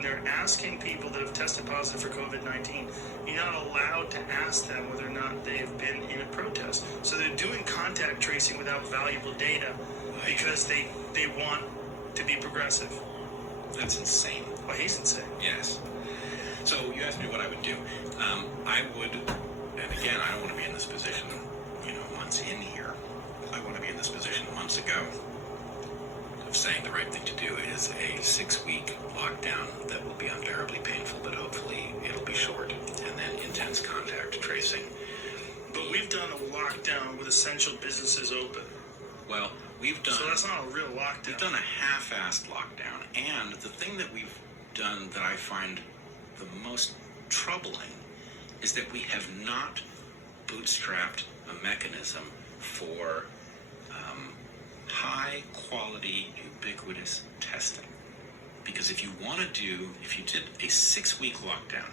when they're asking people that have tested positive for COVID-19, you're not allowed to ask them whether or not they've been in a protest. So they're doing contact tracing without valuable data because they want to be progressive. That's insane. Well, he's insane. Yes. So you asked me what I would do. I would, and again, I don't want to be in this position, months in here. I want to be in this position months ago of saying the right thing to do is a 6-week lockdown that will be unbearably painful, but hopefully it'll be short, and then intense contact tracing. But we've done a lockdown with essential businesses open. Well, we've done... So that's not a real lockdown. We've done a half-assed lockdown, and the thing that we've done that I find the most troubling is that we have not bootstrapped a mechanism for high-quality, ubiquitous testing. Because if you did a 6-week lockdown,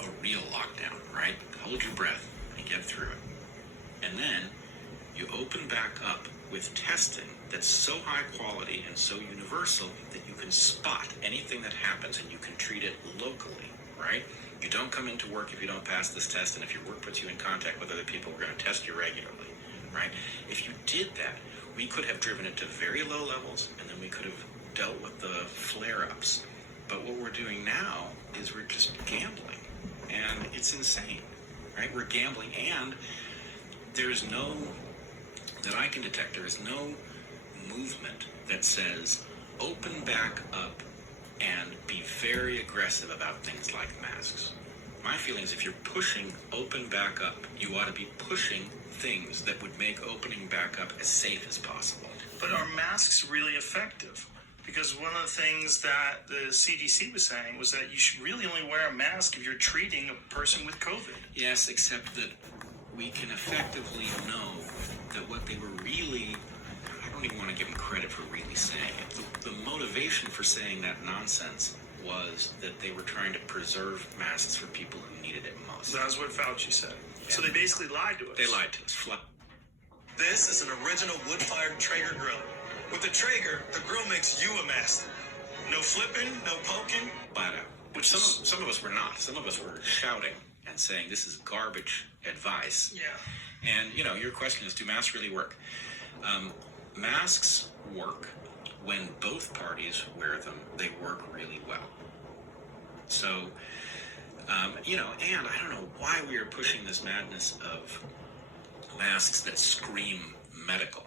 a real lockdown, right? Hold your breath and get through it. And then you open back up with testing that's so high quality and so universal that you can spot anything that happens and you can treat it locally, right? You don't come into work if you don't pass this test, and if your work puts you in contact with other people, we're going to test you regularly, right? If you did that, we could have driven it to very low levels, and then we could have dealt with the flare-ups. But what we're doing now is we're just gambling, and it's insane, right? We're gambling, and there's no, that I can detect, there is no movement that says open back up and be very aggressive about things like masks. My feeling is if you're pushing open back up, you ought to be pushing things that would make opening back up as safe as possible. But are masks really effective? Because one of the things that the CDC was saying was that you should really only wear a mask if you're treating a person with COVID. Yes, except that we can effectively know that what they were really, I don't even want to give them credit for really saying it. The motivation for saying that nonsense was that they were trying to preserve masks for people who needed it most. That's what Fauci said. Yeah. So they basically lied to us. They lied to us. This is an original wood-fired Traeger grill. With the Traeger, the grill makes you a master. No flipping, no poking. Flat out. Which some of us were not. Some of us were shouting and saying this is garbage advice. Yeah. And, your question is, do masks really work? Masks work when both parties wear them. They work really well. So, and I don't know why we are pushing this madness of masks that scream medical,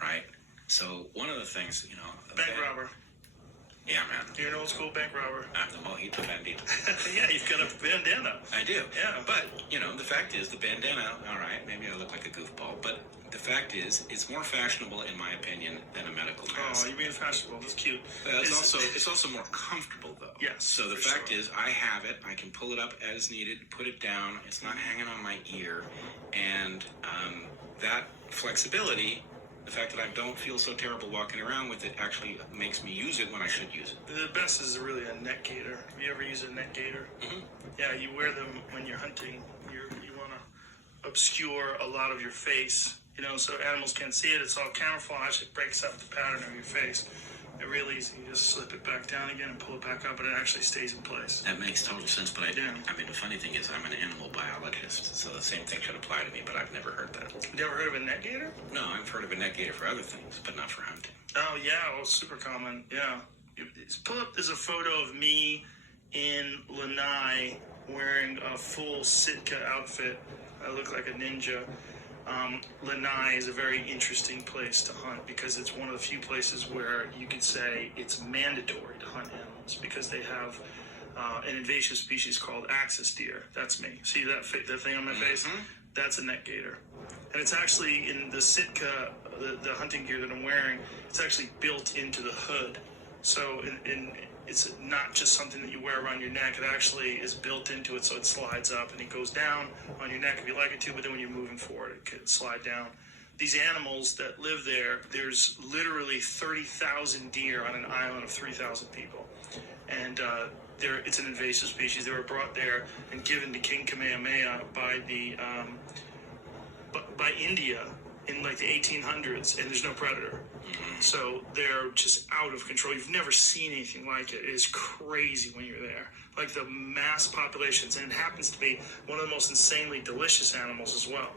right? So one of the things, Bank robber. Yeah, man. You're an old school bank robber. I'm the mojito bandito. Yeah, you've got a bandana. I do. Yeah. But, the fact is, the bandana, all right, maybe I look like a goofball, but the fact is, it's more fashionable, in my opinion, than a medical mask. Oh, you're being fashionable. That's cute. It's also more comfortable, though. Yes. So the fact is, I have it. I can pull it up as needed, put it down. It's not hanging on my ear. And that flexibility, the fact that I don't feel so terrible walking around with it, actually makes me use it when I should use it. The best is really a neck gaiter. Have you ever used a neck gaiter? Mm-hmm. Yeah, you wear them when you're hunting. You want to obscure a lot of your face, so animals can't see it. It's all camouflage. It breaks up the pattern of your face. They're real easy. You just slip it back down again and pull it back up, and it actually stays in place. That makes total sense, but the funny thing is I'm an animal biologist, so the same thing should apply to me, but I've never heard that. You ever heard of a neck gaiter? No, I've heard of a neck gaiter for other things, but not for hunting. Oh, yeah, well, super common, yeah. Pull up, there's a photo of me in Lanai wearing a full Sitka outfit. I look like a ninja. Lanai is a very interesting place to hunt because it's one of the few places where you could say it's mandatory to hunt animals because they have an invasive species called axis deer. That's me. See that thing on my face? Mm-hmm. That's a neck gaiter. And it's actually in the Sitka, the hunting gear that I'm wearing, it's actually built into the hood. So it's not just something that you wear around your neck. It actually is built into it, so it slides up and it goes down on your neck if you like it to, but then when you're moving forward, it could slide down. These animals that live there, there's literally 30,000 deer on an island of 3,000 people. And it's an invasive species. They were brought there and given to King Kamehameha by India in like the 1800s, and there's no predator. Mm-hmm. So they're just out of control. You've never seen anything like it. It is crazy when you're there. Like the mass populations, and it happens to be one of the most insanely delicious animals as well.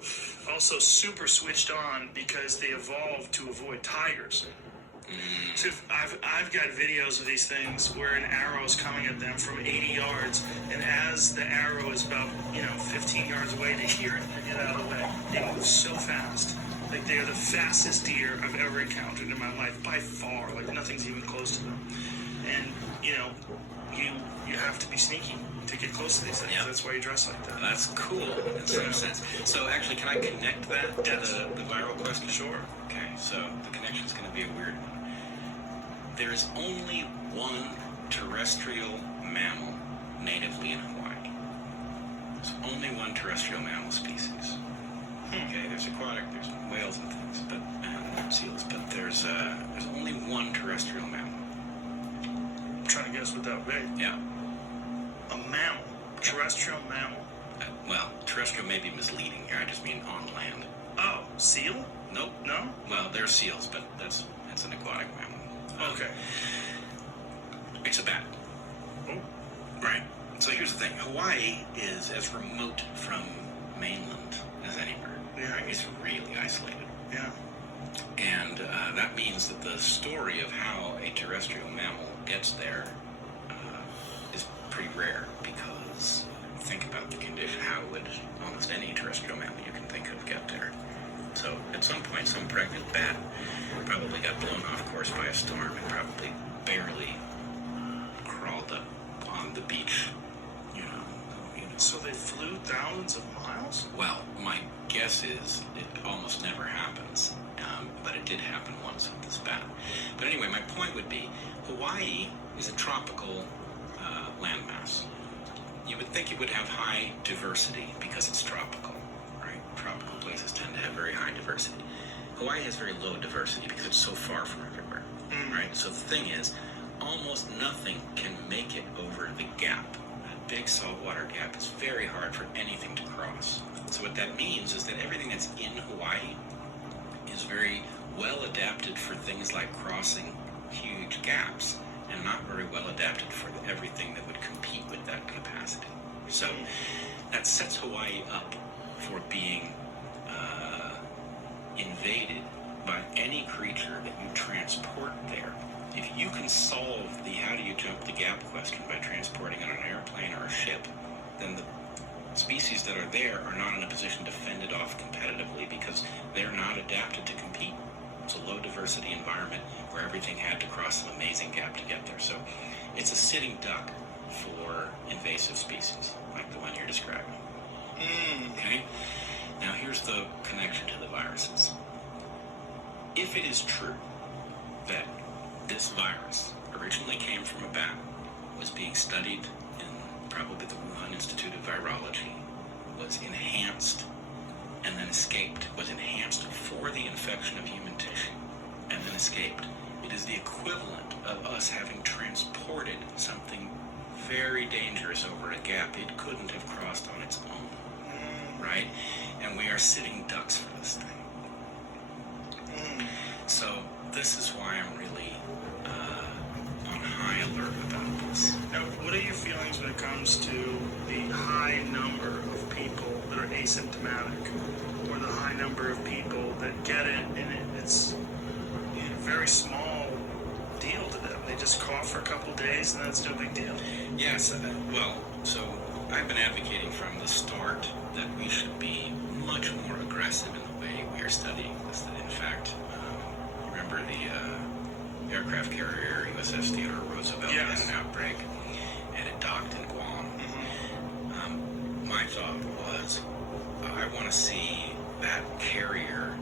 Also super switched on because they evolved to avoid tigers. So I've got videos of these things where an arrow is coming at them from 80 yards, and as the arrow is about 15 yards away, they hear it and get out of the way. They move so fast. Like they are the fastest deer I've ever encountered in my life by far. Like nothing's even close to them. And you have to be sneaky to get close to these things. Yeah. That's why you dress like that. That's cool in some sense. So actually, can I connect that to Yes. the viral question? Sure. Okay, so the connection is going to be a weird one. There is only one terrestrial mammal natively in Hawaii. There's only one terrestrial mammal species. Okay, there's aquatic, there's whales and things, and seals, but there's only one terrestrial mammal. I'm trying to guess what that would be. Yeah. A mammal. Terrestrial mammal. Well, terrestrial may be misleading here. I just mean on land. Oh, seal? Nope. No? Well, there's seals, but that's an aquatic mammal. Okay. It's a bat. Oh. Right. So here's the thing. Hawaii is as remote from mainland as anywhere. Yeah. It's really isolated. Yeah. And that means that the story of how a terrestrial mammal gets there is pretty rare, because think about the condition. How would almost any terrestrial mammal you can think of get there? So at some point, some pregnant bat probably got blown off course by a storm and probably barely crawled up on the beach. So they flew thousands of miles? Well, my guess is it almost never happens, but it did happen once with this bat. But anyway, my point would be, Hawaii is a tropical landmass. You would think it would have high diversity because it's tropical, right? Tropical places tend to have very high diversity. Hawaii has very low diversity because it's so far from everywhere, right? So the thing is, almost nothing can make it over the gap. Big saltwater gap is very hard for anything to cross. So what that means is that everything that's in Hawaii is very well adapted for things like crossing huge gaps, and not very well adapted for everything that would compete with that capacity. So that sets Hawaii up for being invaded by any creature that you transport there. If you can solve the how do you jump the gap question by transporting on an airplane or a ship, then the species that are there are not in a position to fend it off competitively, because they're not adapted to compete. It's a low diversity environment where everything had to cross an amazing gap to get there. So it's a sitting duck for invasive species, like the one you're describing. Okay? Now here's the connection to the viruses. If it is true that this virus originally came from a bat, was being studied in probably the Wuhan Institute of Virology, was enhanced and then escaped, was enhanced for the infection of human tissue and then escaped. It is the equivalent of us having transported something very dangerous over a gap it couldn't have crossed on its own, right? And we are sitting ducks for this thing. So this is why I'm really on high alert about this. Now, what are your feelings when it comes to the high number of people that are asymptomatic, or the high number of people that get it and it's a very small deal to them? They just cough for a couple days and that's no big deal. Yes, so I've been advocating from the start that we should be much more aggressive in the way we are studying this. That in fact, remember the aircraft carrier USS Theodore Roosevelt had an outbreak, and it docked in Guam. My thought was, I want to see that carrier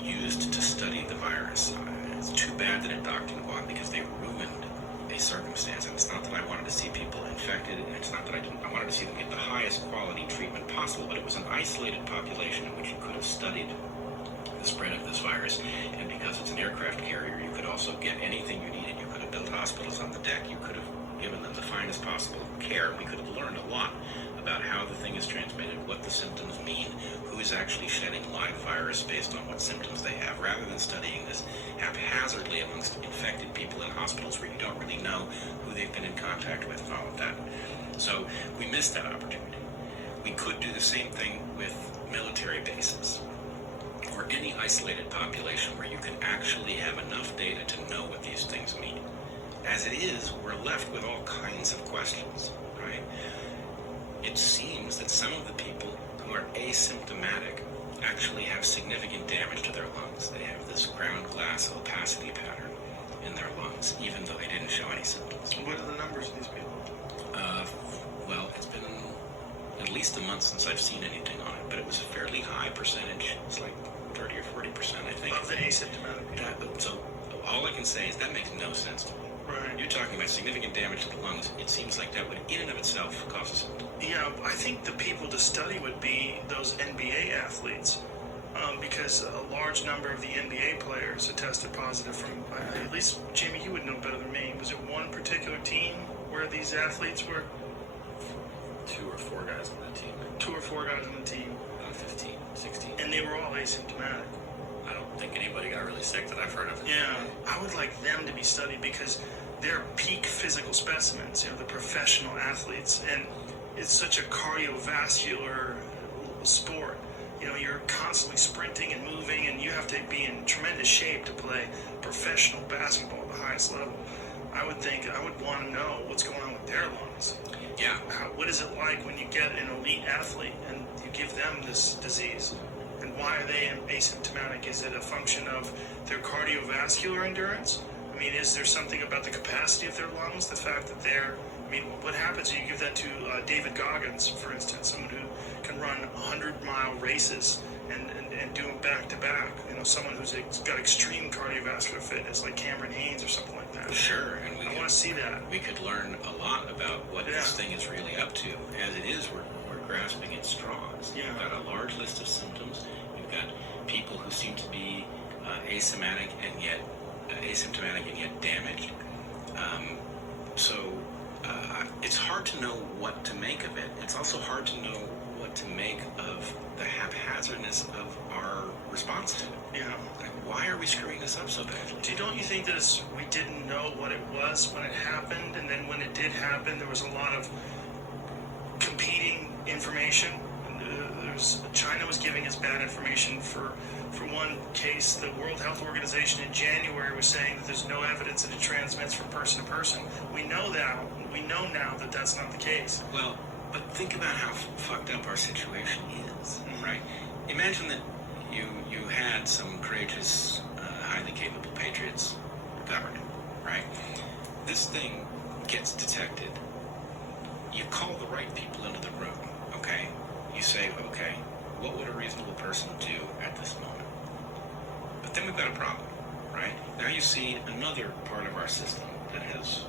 used to study the virus. It's too bad that it docked in Guam, because they ruined a circumstance. And it's not that I wanted to see people infected, and it's not that I wanted to see them get the highest quality treatment possible, but it was an isolated population in which you could have studied the spread of this virus. And because it's an aircraft carrier, you could also get anything you needed. You could have built hospitals on the deck. You could have given them the finest possible care, we could have learned a lot about how the thing is transmitted, what the symptoms mean, who is actually shedding live virus based on what symptoms they have, rather than studying this haphazardly amongst infected people in hospitals where you don't really know who they've been in contact with and all of that. So we missed that opportunity. We could do the same thing with military bases or any isolated population where you can actually have enough data to know what these things mean. As it is, we're left with all kinds of questions, right? It seems that some of the people who are asymptomatic actually have significant damage to their lungs. They have this ground glass opacity pattern in their lungs, even though they didn't show any symptoms. What are the numbers of these people? Well, it's been at least a month since I've seen anything on it, but it was a fairly high percentage. It's like 30 or 40%, I think. Of the asymptomatic people. So all I can say is that makes no sense to me. Right. You're talking about significant damage to the lungs. It seems like that would, in and of itself, cause a symptom. Yeah, I think the people to study would be those NBA athletes, because a large number of the NBA players had tested positive from, at least, Jamie, you would know better than me. Was it one particular team where these athletes were? 2 or 4 guys on that team. 2 or 4 guys on the team. 15, 16. And they were all asymptomatic. I don't think anybody got really sick that I've heard of. Yeah, I would like them to be studied because they're peak physical specimens, the professional athletes, and it's such a cardiovascular sport. You're constantly sprinting and moving, and you have to be in tremendous shape to play professional basketball at the highest level. I would want to know what's going on with their lungs. Yeah. What is it like when you get an elite athlete and you give them this disease? And why are they asymptomatic? Is it a function of their cardiovascular endurance? I mean, is there something about the capacity of their lungs? The fact that what happens when you give that to David Goggins, for instance, someone who can run 100-mile races and do them back-to-back? Someone who's got extreme cardiovascular fitness, like Cameron Haynes or something like that. Sure, and I want to see that. We could learn a lot about what this thing is really up to. As it is, we're grasping at straws. Yeah. We've got a large list of symptoms. We've got people who seem to be asymptomatic and yet damaged. It's hard to know what to make of it. It's also hard to know what to make of the haphazardness of our response to it. Yeah. Like, why are we screwing this up so badly? Don't you think that we didn't know what it was when it happened, and then when it did happen, there was a lot of competing information? China was giving us bad information for one case. The World Health Organization in January was saying that there's no evidence that it transmits from person to person. We know now that that's not the case. Well, but think about how fucked up our situation is, right? Imagine that you had some courageous, highly capable patriots governing, right? This thing gets detected. You call the right people into the room, okay? You say, okay, what would a reasonable person do at this moment? But then we've got a problem, right? Now you see another part of our system that has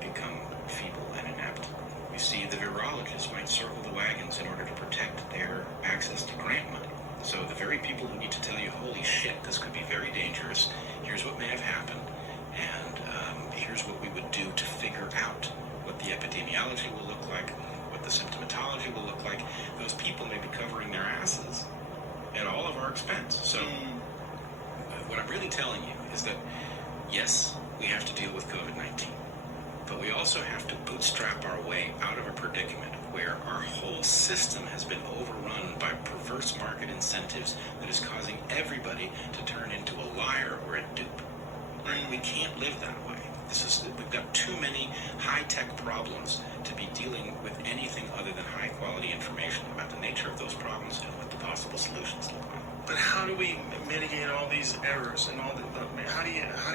become feeble and inept. You see the virologists might circle the wagons in order to protect their access to grant money. So the very people who need to tell you, holy shit, this could be very dangerous, here's what may have happened, and here's what we would do to figure out what the epidemiology will look like, what the symptomatology will look like. Those people may be covering their asses at all of our expense. So what I'm really telling you is that, yes, we have to deal with COVID-19, but we also have to bootstrap our way out of a predicament where our whole system has been overrun by perverse market incentives that is causing everybody to turn into a liar or a dupe. Right? We can't live that way. We've got too many high-tech problems to be dealing with anything other than high-quality information about the nature of those problems and what the possible solutions look like. But how do we mitigate all these errors and all how do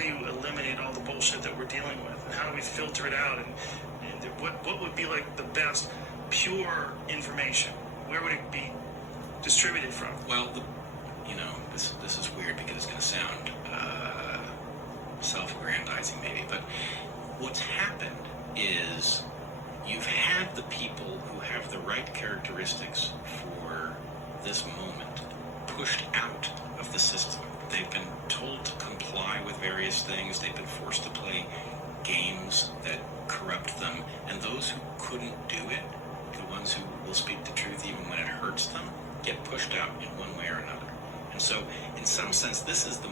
you eliminate all the bullshit that we're dealing with, and how do we filter it out, and what would be like the best pure information? Where would it be distributed from? Well, this is weird because it's going to sound self-aggrandizing maybe, but what's happened is you've had the people who have the right characteristics for this moment pushed out of the system. They've been told to comply with various things. They've been forced to play games that corrupt them, and those who couldn't do it, the ones who will speak the truth even when it hurts them, get pushed out in one way or another. And so, in some sense, this is the